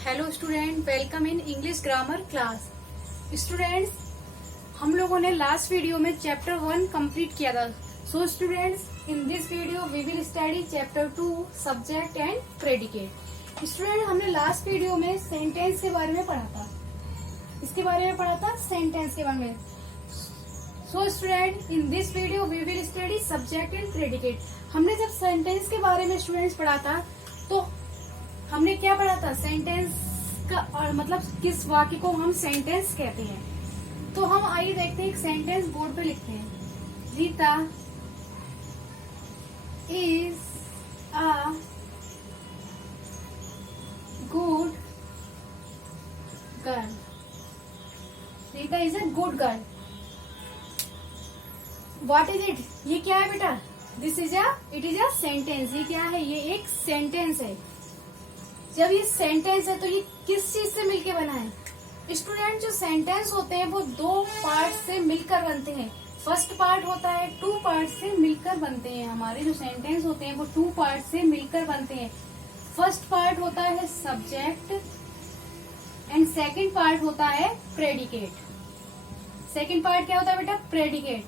Hello student, welcome in English grammar class. Students, हम लोगों ने लास्ट वीडियो में चैप्टर 1 कंप्लीट किया था। So students, in this video we will study chapter 2 subject and predicate. Student, हमने last video में sentence के बारे में पढ़ा था। इसके बारे में पढ़ा था सेंटेंस के बारे में। So student, in this video we will study subject and predicate. हमने जब सेंटेंस के बारे में स्टूडेंट्स पढ़ा था तो हमने क्या पढ़ा था, सेंटेंस का और मतलब किस वाक्य को हम सेंटेंस कहते हैं। तो हम आइए देखते हैं, एक सेंटेंस बोर्ड पे लिखते हैं। Rita is a good girl. Rita is a good girl. What is it? ये क्या है बेटा? It is a sentence. ये क्या है? ये एक सेंटेंस है। जब ये सेंटेंस है तो ये किस चीज से मिलके बना है? स्टूडेंट, जो सेंटेंस होते हैं वो दो पार्ट से मिलकर बनते हैं। फर्स्ट पार्ट होता है, टू पार्ट से मिलकर बनते हैं। हमारे जो सेंटेंस होते हैं वो टू पार्ट से मिलकर बनते हैं। फर्स्ट पार्ट होता है सब्जेक्ट एंड सेकंड पार्ट होता है प्रेडिकेट। सेकंड पार्ट क्या होता है बेटा? प्रेडिकेट।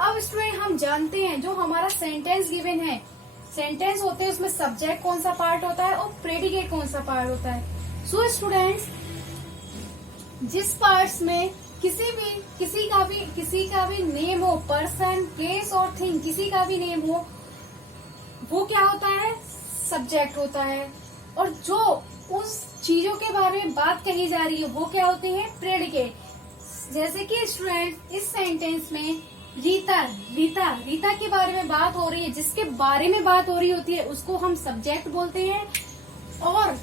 अब स्टूडेंट, हम जानते हैं जो हमारा सेंटेंस गिवन है, सेंटेंस होते हैं उसमें सब्जेक्ट कौन सा पार्ट होता है और प्रेडिकेट कौन सा पार्ट होता है। सो स्टूडेंट्स, जिस पार्ट्स में किसी का भी नेम हो, पर्सन, प्लेस और थिंग, किसी का भी नेम हो, वो क्या होता है? सब्जेक्ट होता है। और जो उस चीजों के बारे में बात कही जा रही है वो क्या होती है? प्रेडिकेट। जैसे कि स्टूडेंट, इस सेंटेंस में रीता के बारे में बात हो रही है। जिसके बारे में बात हो रही होती है उसको हम सब्जेक्ट बोलते हैं, और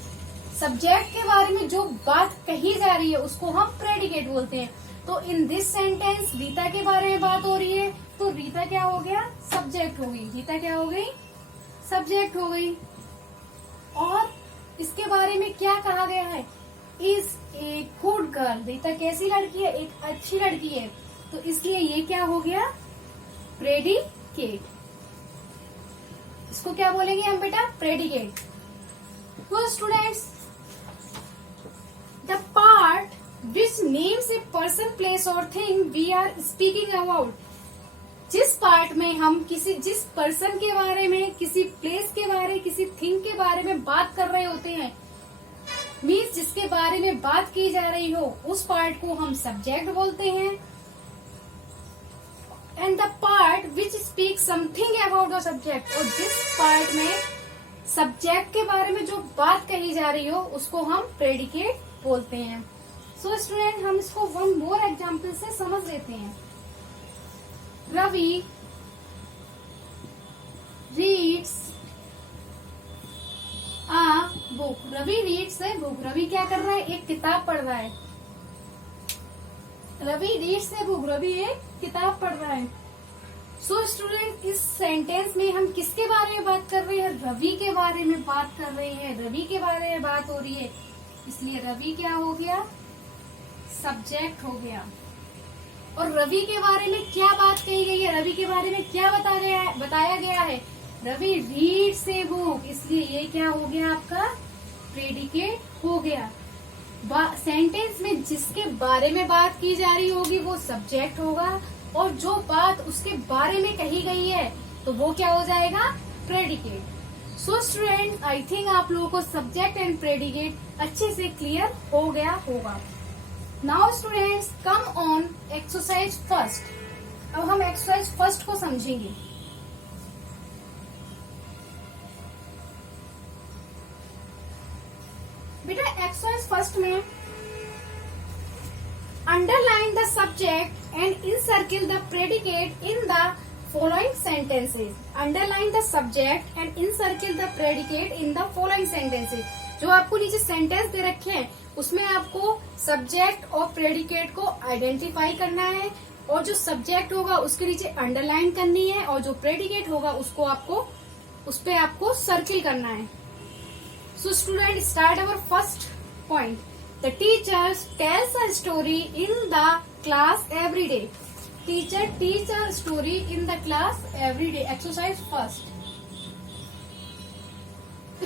सब्जेक्ट के बारे में जो बात कही जा रही है उसको हम प्रेडिकेट बोलते हैं। तो इन दिस सेंटेंस रीता के बारे में बात हो रही है तो रीता क्या हो गया? सब्जेक्ट हो गई। रीता क्या हो गई? सब्जेक्ट हो गई। और इसके बारे में क्या कहा गया है? Is a good girl. Rita कैसी लड़की है? एक अच्छी लड़की है। तो इसलिए ये क्या हो गया? प्रेडिकेट। इसको क्या बोलेंगे हम बेटा? प्रेडिकेट। तो students, the part which names a person, place और thing we are speaking about. जिस पार्ट में हम जिस पर्सन के बारे में, किसी प्लेस के बारे, किसी थिंग के बारे में बात कर रहे होते हैं, मीन्स जिसके बारे में बात की जा रही हो, उस पार्ट को हम सब्जेक्ट बोलते हैं। And the part which speak something about the subject, और जिस पार्ट में सब्जेक्ट के बारे में जो बात कही जा रही हो उसको हम प्रेडिकेट बोलते हैं। सो स्टूडेंट, हम इसको वन मोर एग्जाम्पल से समझ लेते हैं। Ravi reads a book. Ravi reads a book. Ravi क्या कर रहा है? एक किताब पढ़ रहा है। Ravi reads a book. Ravi एक किताब पढ़ रहा है। सो स्टूडेंट, इस सेंटेंस में हम किसके बारे में बात कर रहे हैं? रवि के बारे में बात कर रहे हैं। रवि के बारे में बात हो रही है, इसलिए रवि क्या हो गया? सब्जेक्ट हो गया। और रवि के बारे में क्या बात कही गई है? रवि के बारे में क्या बताया गया है? रवि रीड्स ए बुक, इसलिए ये क्या हो गया? आपका प्रेडिकेट हो गया। सेंटेंस में जिसके बारे में बात की जा रही होगी वो सब्जेक्ट होगा, और जो बात उसके बारे में कही गई है तो वो क्या हो जाएगा? Predicate. So student, I think आप लोगों को सब्जेक्ट एंड प्रेडिकेट अच्छे से क्लियर हो गया होगा। Now students, come on exercise first. अब हम एक्सरसाइज फर्स्ट को समझेंगे। बेटा, एक्सरसाइज फर्स्ट में underline the subject and encircle the predicate in the following sentences. Underline the subject and encircle the predicate in the following sentences. जो आपको नीचे sentence दे रखे हैं उसमें आपको सब्जेक्ट और प्रेडिकेट को आइडेंटिफाई करना है, और जो सब्जेक्ट होगा उसके नीचे अंडरलाइन करनी है, और जो प्रेडिकेट होगा उस पे आपको सर्किल करना है। So student, start our first point. The teacher tells a story in the class every day. Teacher teach a story in the class every day. Exercise first.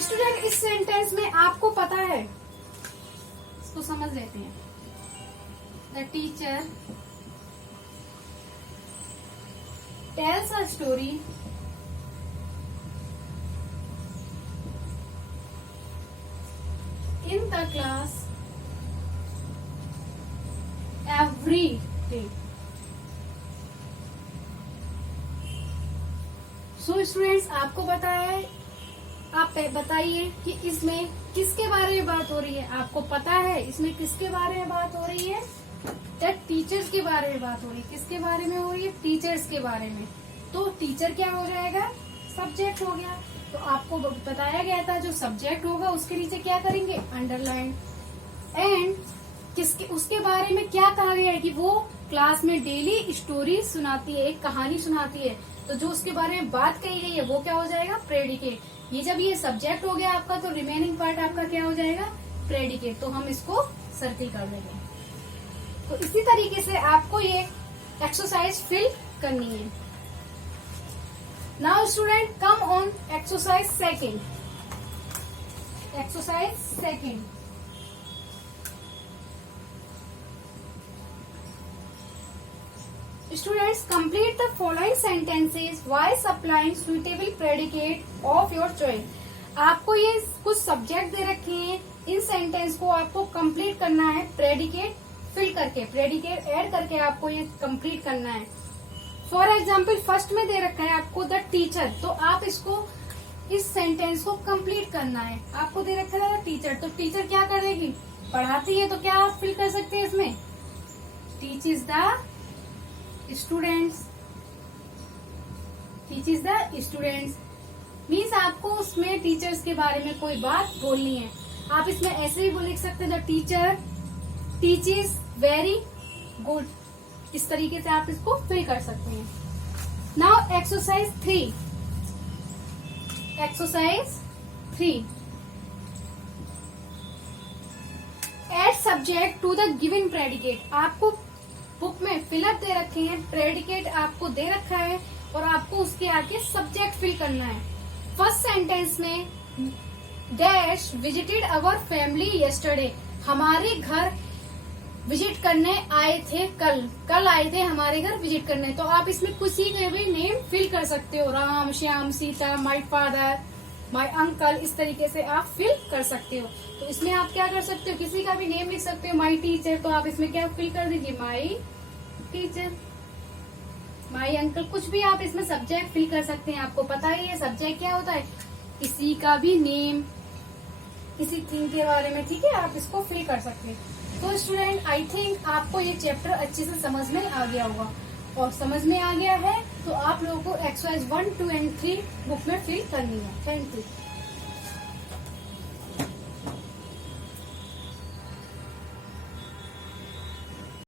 Student इस सेंटेंस में आपको पता है, इसको समझ लेते हैं। The teacher tales a story in the class every day. So students, आपको पता है, आप बताइए कि इसमें किसके बारे में बात हो रही है। आपको पता है इसमें किसके बारे में बात हो रही है? टीचर्स के बारे में बात हो रही है। किसके बारे में हो रही है? टीचर्स के बारे में। तो टीचर क्या हो जाएगा? सब्जेक्ट हो गया। तो आपको बताया गया था जो सब्जेक्ट होगा उसके नीचे क्या करेंगे? अंडरलाइन। एंड किसके, उसके बारे में क्या कहा गया है कि वो क्लास में डेली स्टोरी सुनाती है, एक कहानी सुनाती है। तो जो उसके बारे में बात कही गई है वो क्या हो जाएगा? प्रेडिकेट। ये जब ये सब्जेक्ट हो गया आपका, तो रिमेनिंग पार्ट आपका क्या हो जाएगा? प्रेडिकेट। तो हम इसको सर्किल कर देंगे। तो इसी तरीके से आपको ये एक्सरसाइज फिल करनी है। Now student, come on exercise second. Exercise second, students complete the following sentences while supplying suitable predicate of your choice। आपको ये कुछ सब्जेक्ट दे रखे हैं, इन सेंटेंस को आपको कंप्लीट करना है प्रेडिकेट फिल करके, प्रेडिकेट ऐड करके आपको ये कंप्लीट करना है। फॉर एग्जाम्पल फर्स्ट में दे रखा है आपको द टीचर, तो आप इसको, इस सेंटेंस को कंप्लीट करना है। आपको दे रखा है द टीचर, तो टीचर क्या करेगी? पढ़ाती है। तो क्या आप फिल कर सकते हैं इसमें? Teaches the students, teaches the students means आपको उसमें टीचर्स के बारे में कोई बात बोलनी है। आप इसमें ऐसे भी लिख सकते हैं the teacher teaches very good. इस तरीके से आप इसको फिल कर सकते हैं। Now exercise 3। Exercise 3, add subject to the given predicate. आपको बुक में फिलअप दे रखे हैं, प्रेडिकेट आपको दे रखा है और आपको उसके आगे सब्जेक्ट फिल करना है। फर्स्ट सेंटेंस में dash visited our family yesterday. हमारे घर विजिट करने आए थे, कल आए थे हमारे घर विजिट करने। तो आप इसमें किसी के भी नेम फिल कर सकते हो, Ram, Shyam, Sita, my father, my uncle, इस तरीके से आप फिल कर सकते हो। तो इसमें आप क्या कर सकते हो? किसी का भी नेम लिख सकते हो। माय टीचर, तो आप इसमें क्या फिल कर दीजिए? माय टीचर, माय अंकल, कुछ भी आप इसमें सब्जेक्ट फिल कर सकते हैं। आपको पता ही है सब्जेक्ट क्या होता है? किसी का भी नेम, किसी थिंग के बारे में, ठीक है, आप इसको फिल कर सकते हैं। तो स्टूडेंट, आई थिंक आपको ये चैप्टर अच्छे से समझ में आ गया होगा, और समझ में आ गया है तो आप लोगों को एक्सरसाइज 1, 2 एंड 3 बुक में फिल करनी है। Thank you.